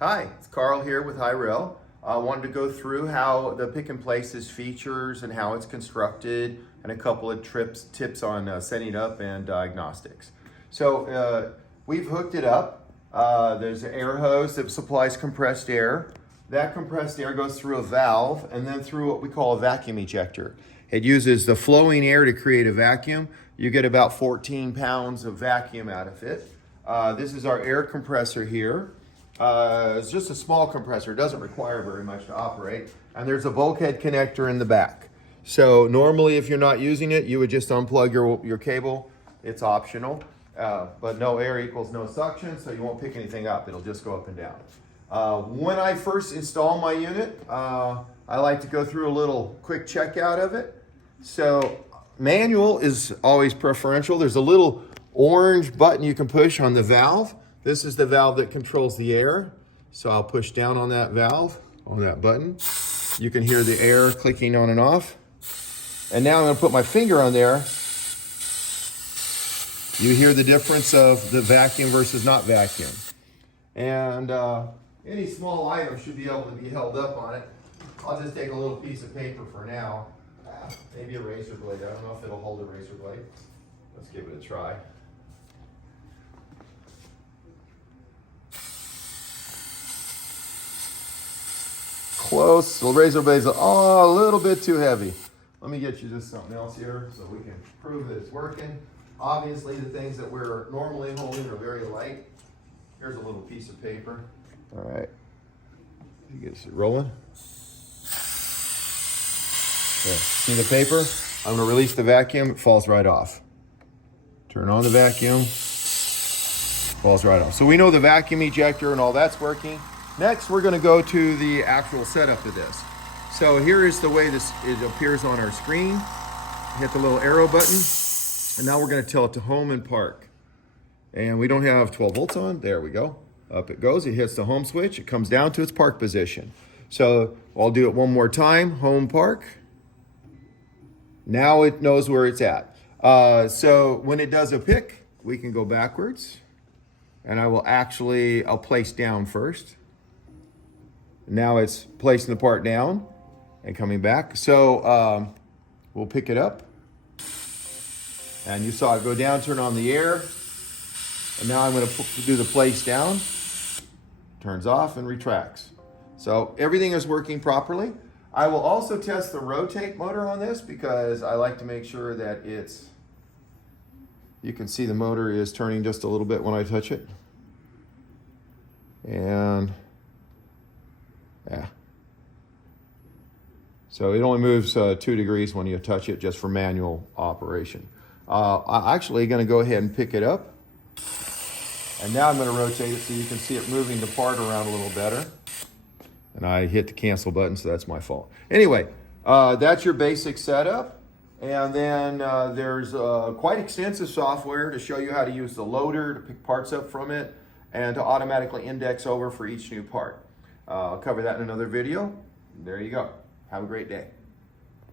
Hi, it's Carl here with Hyrel. I wanted to go through how the pick and place's features and how it's constructed and a couple of tips on setting up and diagnostics. So we've hooked it up. There's an air hose that supplies compressed air. That compressed air goes through a valve and then through what we call a vacuum ejector. It uses the flowing air to create a vacuum. You get about 14 pounds of vacuum out of it. This is our air compressor here. It's just a small compressor. It doesn't require very much to operate. And there's a bulkhead connector in the back. So normally if you're not using it, you would just unplug your cable. It's optional. But no air equals no suction, so you won't pick anything up. It'll just go up and down. When I first install my unit, I like to go through a little quick checkout of it. So manual is always preferential. There's a little orange button you can push on the valve. This is the valve that controls the air. So I'll push down on that valve, on that button. You can hear the air clicking on and off. And now I'm gonna put my finger on there. You hear the difference of the vacuum versus not vacuum. And any small item should be able to be held up on it. I'll just take a little piece of paper for now. Maybe a razor blade. I don't know if it'll hold a razor blade. Let's give it a try. Close. The razor blade's a little bit too heavy. Let me get you just something else here so we can prove that it's working. Obviously, the things that we're normally holding are very light. Here's a little piece of paper. All right. You get it rolling. Yeah. See the paper? I'm going to release the vacuum. It falls right off. Turn on the vacuum. Falls right off. So we know the vacuum ejector and all that's working. Next, we're going to go to the actual setup of this. So here is the way it appears on our screen. Hit the little arrow button, and now we're going to tell it to home and park. And we don't have 12 volts on. There we go. Up it goes. It hits the home switch. It comes down to its park position. So I'll do it one more time. Home, park. Now it knows where it's at. So when it does a pick, we can go backwards. And I'll place down first. Now it's placing the part down and coming back. So we'll pick it up. And you saw it go down, turn on the air. And now I'm going to do the place down. Turns off and retracts. So everything is working properly. I will also test the rotate motor on this because I like to make sure that you can see the motor is turning just a little bit when I touch it. And yeah. So it only moves 2 degrees when you touch it just for manual operation. I'm actually going to go ahead and pick it up. And now I'm going to rotate it so you can see it moving the part around a little better. And I hit the cancel button, so that's my fault. Anyway, that's your basic setup. And then there's quite extensive software to show you how to use the loader to pick parts up from it and to automatically index over for each new part. I'll cover that in another video. There you go. Have a great day.